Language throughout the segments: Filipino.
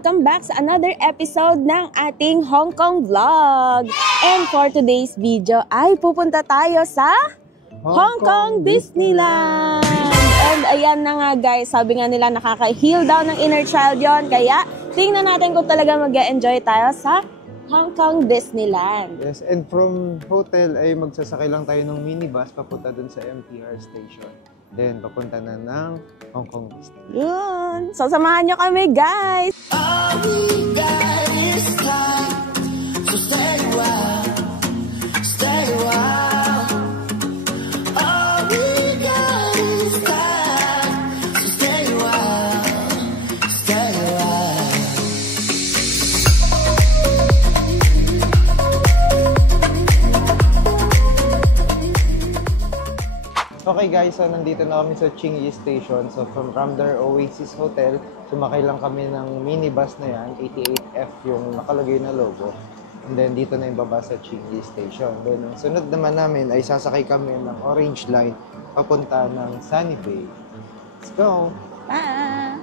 welcome back sa another episode ng ating Hong Kong vlog. And for today's video ay pupunta tayo sa Hong Kong Disneyland. And ayan na nga guys, sabi nga nila nakaka-heal daw ng inner child yon. Kaya tingnan natin kung talaga mag-enjoy tayo sa Hong Kong Disneyland. Yes, and from hotel ay magsasakay lang tayo ng minibus papunta dun sa MTR station. Then, papunta na ng Hong Kong Disneyland. Yun! So, samahan nyo kami, guys! All we got is time, so stay a while, stay a while. All we got is time, so stay a while, stay a while. Okay guys, so nandito na kami sa Tsing Yi Station. So from Ramdar Oasis Hotel, sumakay lang kami ng minibus na yan, 88F yung nakalagay na logo. And then dito na yung baba sa Tsing Yi Station. Then ang sunod naman namin ay sasakay kami ng Orange Line papunta ng Sunny Bay. Let's go! Bye!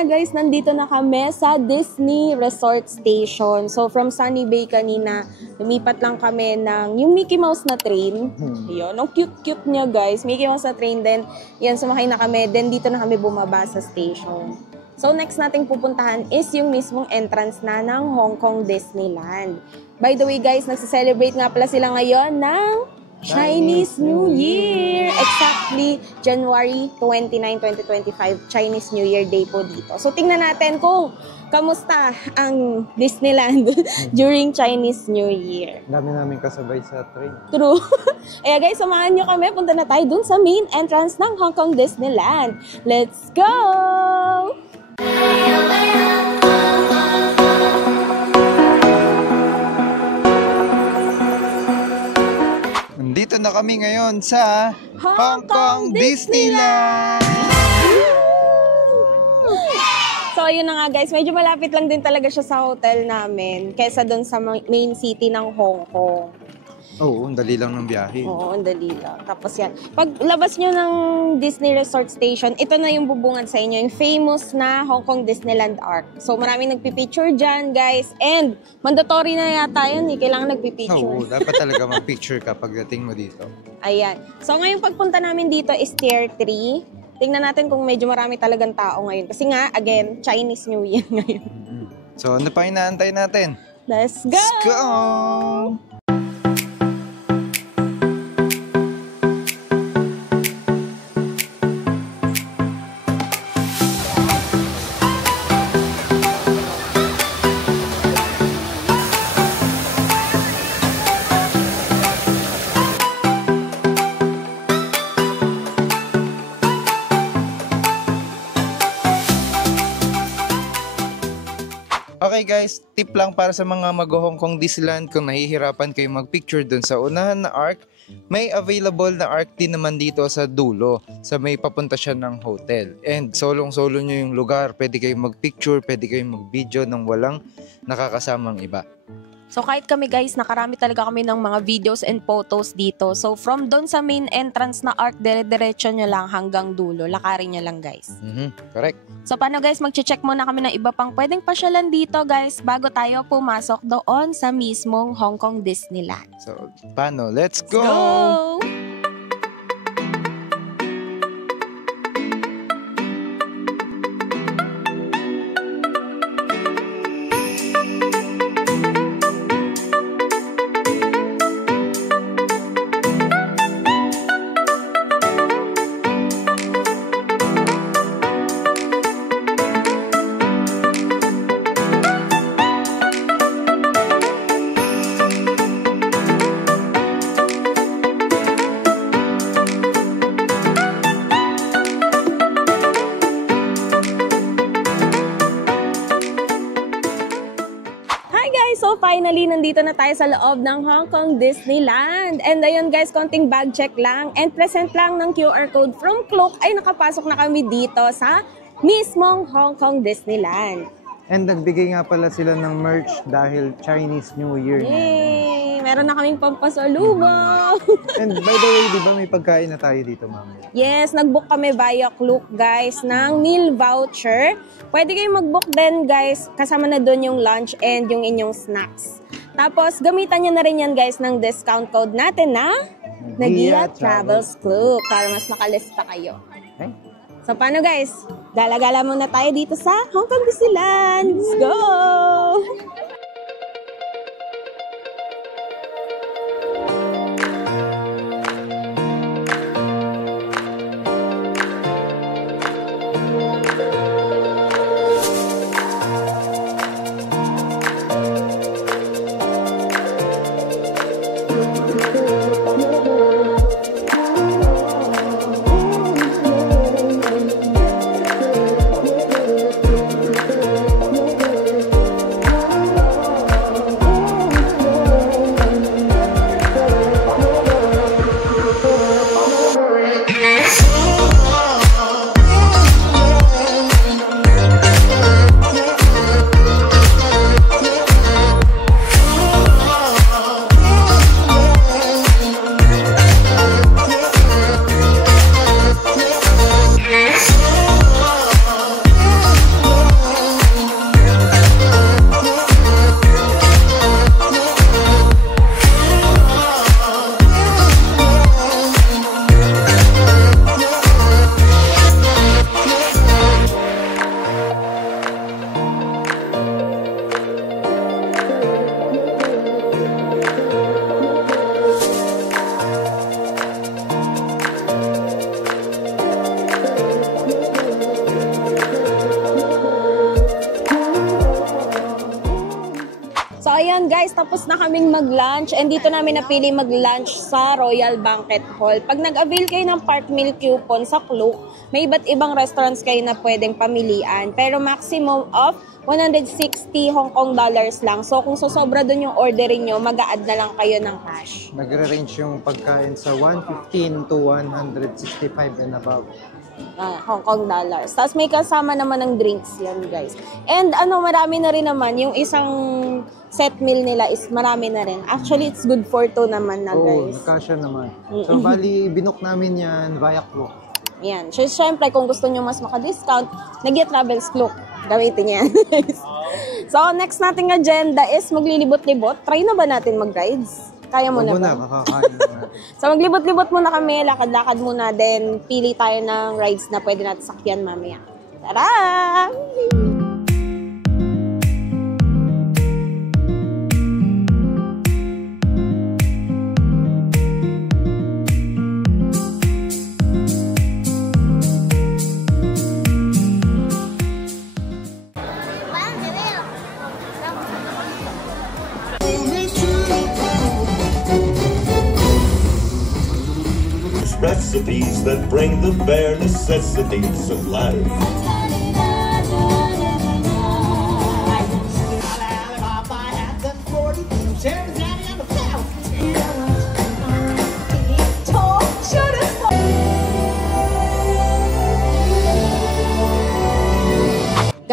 Guys, nandito na kami sa Disney Resort Station. So, from Sunny Bay kanina, lumipat lang kami ng yung Mickey Mouse na train. Yun, ang cute-cute niya guys. Mickey Mouse na train, then yan, sumakay na kami. Then, dito na kami bumaba sa station. So, next nating pupuntahan is yung mismong entrance na ng Hong Kong Disneyland. By the way guys, nagsiselebrate nga pala sila ngayon ng Chinese New Year! Exactly, January 29, 2025, Chinese New Year Day po dito. So, tingnan natin kung kamusta ang Disneyland during Chinese New Year. Dami namin kasabay sa train. True. Kaya guys, samahan nyo kami. Punta na tayo dun sa main entrance ng Hong Kong Disneyland. Let's go! Dito na kami ngayon sa Hong Kong Disneyland! So, ayun na nga guys. Medyo malapit lang din talaga siya sa hotel namin kaysa doon sa main city ng Hong Kong. Oo, ang dali lang ng biyahe. Oo, ang dali lang. Tapos yan. Pag labas nyo ng Disney Resort Station, ito na yung bubungan sa inyo. Yung famous na Hong Kong Disneyland Arc. So, maraming nagpipicture dyan, guys. And, mandatory na yata yun. Kailangan nagpipicture. Oo, dapat talaga mag-picture ka pagdating mo dito. Ayan. So, ngayong pagpunta namin dito is Tier 3. Tingnan natin kung medyo marami talagang tao ngayon. Kasi nga, again, Chinese New Year ngayon. So, ano pa inaantay natin? Let's go! Let's go! Okay guys, tip lang para sa mga mag-Hong Kong Disneyland kung nahihirapan kayo mag-picture dun sa unahan na arc, may available na arc din naman dito sa dulo, sa may papunta siya ng hotel. And solong-solo nyo yung lugar, pwede kayong mag-picture, pwede kayong mag-video nang walang nakakasamang iba. So kahit kami guys, nakarami talaga kami ng mga videos and photos dito. So from doon sa main entrance na arc, dire-diretso nyo lang hanggang dulo. Lakarin nyo lang guys. Correct. So paano guys, mag-check muna kami ng iba pang pwedeng pasyalan dito guys bago tayo pumasok doon sa mismong Hong Kong Disneyland. So, paano? Let's go! Go! So finally, nandito na tayo sa loob ng Hong Kong Disneyland. And ayun guys, konting bag check lang and present lang ng QR code from Klook ay nakapasok na kami dito sa mismong Hong Kong Disneyland. And nagbigay nga pala sila ng merch dahil Chinese New Year. Yay! Meron na kaming pampasalubong. And by the way, di ba may pagkain na tayo dito, ma'am? Yes, nag-book kami via Klook guys ng meal voucher. Pwede kayong mag-book din guys, kasama na doon yung lunch and yung inyong snacks. Tapos gamitan nyo na rin yan guys ng discount code natin na Nagia Travels Klook para mas makalista kayo. Okay. So paano guys? Gala-gala muna tayo dito sa Hong Kong Disneyland. Let's go! Ayan guys, tapos na kaming mag-lunch and dito namin napili mag-lunch sa Royal Banquet Hall. Pag nag-avail kayo ng part meal coupon sa Klook, may iba't ibang restaurants kayo na pwedeng pamilian. Pero maximum of 160 Hong Kong dollars lang. So kung sosobra dun yung ordering nyo, mag-a-add na lang kayo ng cash. Nagre-range yung pagkain sa 115 to 165 and above. Hong Kong dollars. Tapos may kasama naman ng drinks yan guys. And marami na rin naman. Yung isang set meal nila is marami na rin. Actually, it's good for two naman na guys. Oo, nakasya naman. So bali, binook namin yan via Klook. Yan. So, syempre, kung gusto nyo mas maka-discount, Nagia Travels Klook. Gamitin yan. So, next nating agenda is maglilibot-libot. Try na ba natin mag-rides? Kaya mo na ba? Kakakain na natin. So, maglibot-libot muna kami. Lakad-lakad muna. Then, pili tayo ng rides na pwede natin sakyan mamaya. Tara! Recipes that bring the bare necessities of life.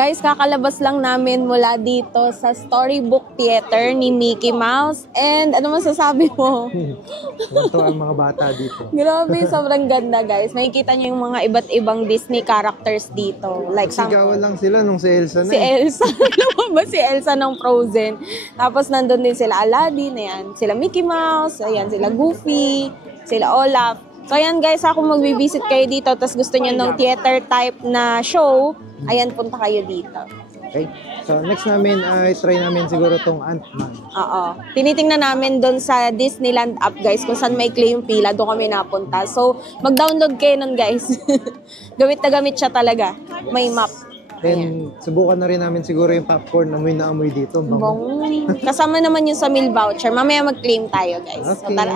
guys, kakalabas lang namin mula dito sa Storybook Theater ni Mickey Mouse. And ano masasabi mo? Ito ang mga bata dito. Grabe, sobrang ganda guys. Makikita niyo yung mga iba't ibang Disney characters dito. Like Sigawan lang sila nung si Elsa na. si Elsa. Lumabas si Elsa ng Frozen. Tapos nandun din sila Aladdin, ayan. Sila Mickey Mouse, ayan. Sila Goofy, sila Olaf. So ayan guys, ako magbibisit kayo dito tapos gusto niyo ng theater type na show, ayan, punta kayo dito. Okay. So next namin ay try namin siguro tong Ant-Man. Oo. Tinitingnan namin doon sa Disneyland app guys kung saan may claim pila, doon kami napunta. So mag-download kayo nun guys. Gamit na gamit siya talaga. May map. Then subukan na rin namin siguro yung popcorn na amoy dito. Bong. Kasama naman yung sa meal voucher. Mamaya mag-claim tayo guys. So Okay. tara!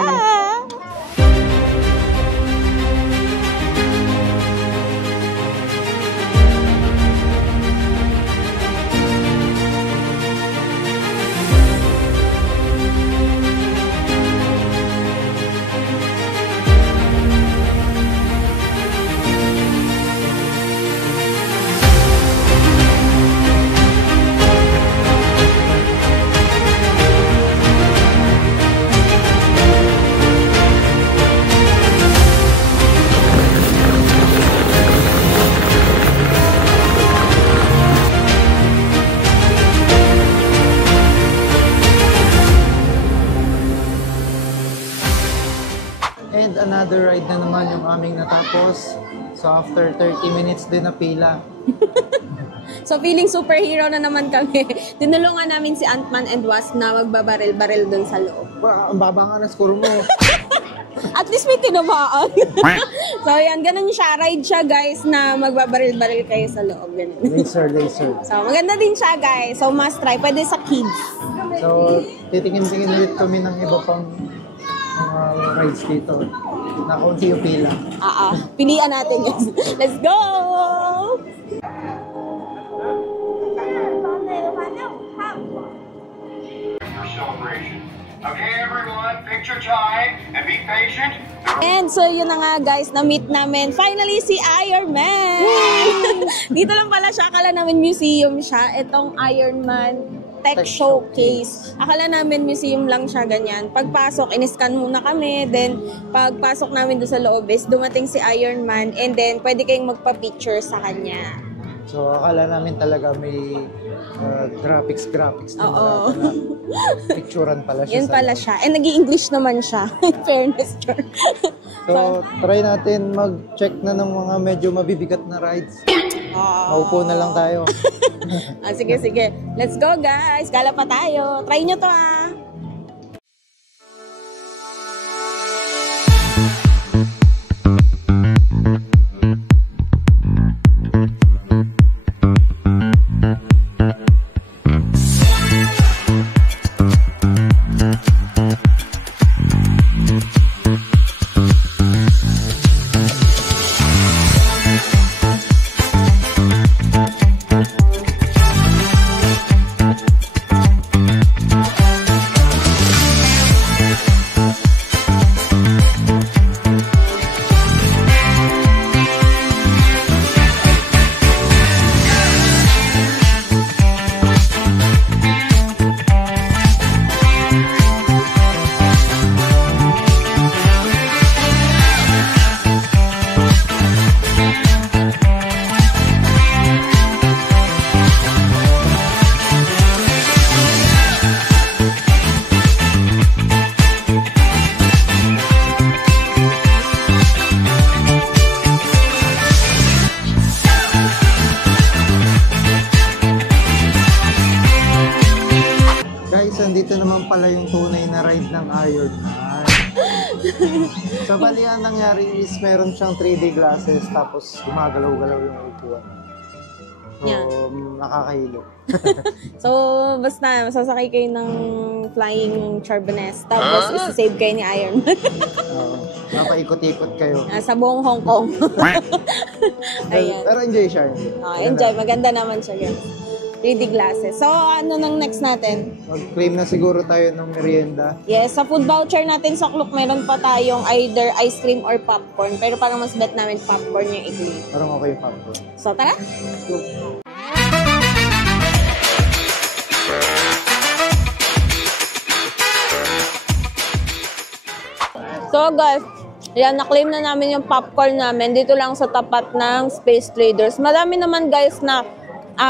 And another ride na naman yung aming natapos. So after 30 minutes din na pila. So feeling superhero na naman kami. Tinulungan namin si Ant-Man and Wasp na magbabaril-baril dun sa loob. Ang baba nga na score mo. At least may tinamaan. So yan, ganun siya. Ride siya guys na magbabaril-baril kayo sa loob. Ganun. Laser. So maganda din siya guys. So must try. Pwede sa kids. So titingin-tingin ulit kami ng iba pang mga rides dito. Nakaunti yung pila. Pilian natin guys. Let's go! Your celebration. Okay, everyone, picture time and be patient. And so yun na nga guys, na-meet namin finally si Iron Man! Dito lang pala siya, akala namin museum siya. Itong Iron Man Tech Showcase. Akala namin museum lang siya ganyan. Pagpasok, in-scan muna kami. Then pagpasok namin doon sa loob is dumating si Iron Man and then pwede kayong magpa-picture sa kanya. So akala namin talaga may graphics na Oo. picturean pala siya. Yun pala siya. And nag-i-English naman siya. Fairness, sure. So try natin mag-check na ng mga medyo mabibigat na rides. Maupo na lang tayo. Sige. Let's go guys. Gala pa tayo. Try nyo to Nandito naman pala yung tunay na ride ng Iron Man. So, bali ang nangyari is meron siyang 3D glasses tapos gumagalaw-galaw yung upuan. So, Yeah. nakakahilo. So, basta masasakay kayo ng flying Charbonnet. Tapos, isi-save kayo ni Iron Man. Napaikot-ikot kayo. Sa buong Hong Kong. Ayan. Pero enjoy siya. Enjoy. Maganda naman siya. Guys. 3D glasses. So, ano nang next natin? Mag-claim na siguro tayo ng merienda. Yes, sa food voucher natin sa Klook, meron pa tayong either ice cream or popcorn. Pero parang mas bet namin popcorn yung i-claim. Parang okay yung popcorn. So, tara! Let's go. So guys, yan, na-claim na namin yung popcorn namin dito lang sa tapat ng Space Traders. Marami naman guys na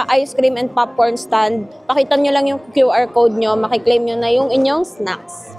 ice cream and popcorn stand. Pakita nyo lang yung QR code nyo, makiklaim nyo na yung inyong snacks.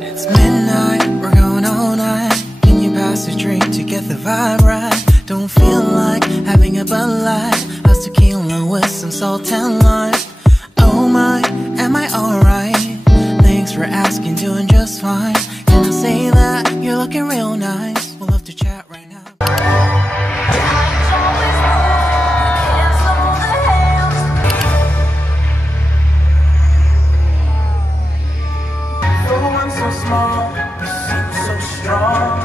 It's midnight, we're going all night. Can you pass a drink to get the vibe right? Don't feel like having a Bud Light. How's tequila with some salt and lime? Oh my, am I alright? Thanks for asking, doing just fine. Can I say that you're looking real nice? We'll love to chat right now. So small, you seem so strong.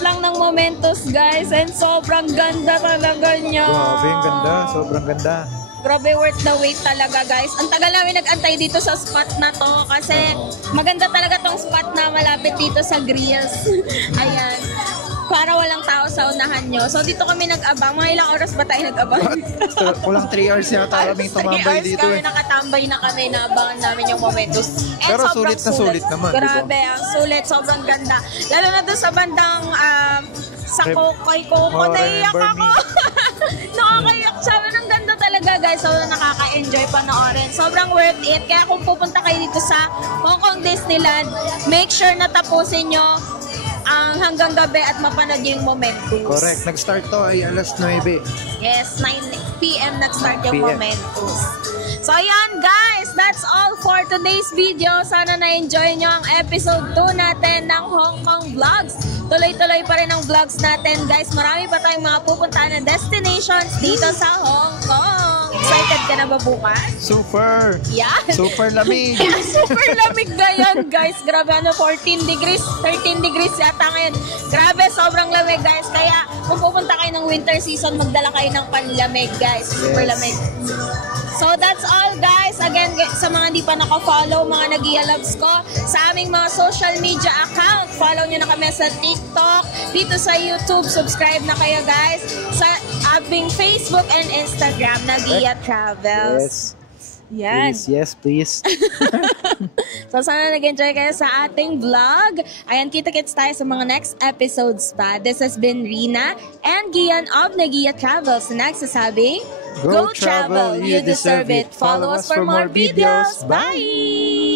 Lang ng Momentos guys, and sobrang ganda talaga niya. Grabe, ang ganda. Sobrang ganda. Grabe, worth the wait talaga guys. Ang tagal namin nag-antay dito sa spot na to kasi maganda talaga tong spot na malapit dito sa grills. Ayan. Para walang tao sa unahan nyo. So dito kami nag-abang. Mga ilang oras ba tayo nag-abang? Kulang 3 hours yata kami tumambay dito. 3 hours kami nakatambay na kami, naabangan namin yung Momentos. And pero sobrang sulit naman. Grabe, ang sulit. Sobrang ganda. Lalo na doon sa bandang sa Kokoy Coco. Naiyak ako. Nakakaiyak siya. Ang ganda talaga guys. So nakaka-enjoy panoorin. Sobrang worth it. Kaya kung pupunta kayo dito sa Hong Kong Disneyland, make sure na tapusin nyo ang hanggang gabi at mapanood yung Momentos. Correct. Nag-start to ay alas 9. Yes, 9 p.m. nag-start yung Momentos. So ayan guys, that's all for today's video. Sana na-enjoy nyo ang episode 2 natin ng Hong Kong Vlogs. Tuloy-tuloy pa rin ang vlogs natin guys. Marami pa tayong mga pupuntahan na destinations dito sa Hong Kong. Excited ka na ba bukas? Super! Yan! Super lamig! Super lamig ngayon guys. Grabe, 14 degrees, 13 degrees yata ngayon. Grabe, sobrang lamig guys. Kaya kung pupunta kayo ng winter season, magdala kayo ng panlamig guys. Super lamig. So that's all guys. Again, sa mga hindi pa naka-follow, mga Nagia Loves ko, sa aming mga social media account, follow nyo na kami sa TikTok, dito sa YouTube, subscribe na kayo guys, sa aming Facebook and Instagram, Nagia Travels. Yan. Yes, please. So sana nag-enjoy kayo sa ating vlog. Ayan, kita-kits tayo sa mga next episodes pa. This has been Rina and Gian of Nagia Travels na nagsasabing, Go travel, you deserve it. Follow us for more videos. Bye!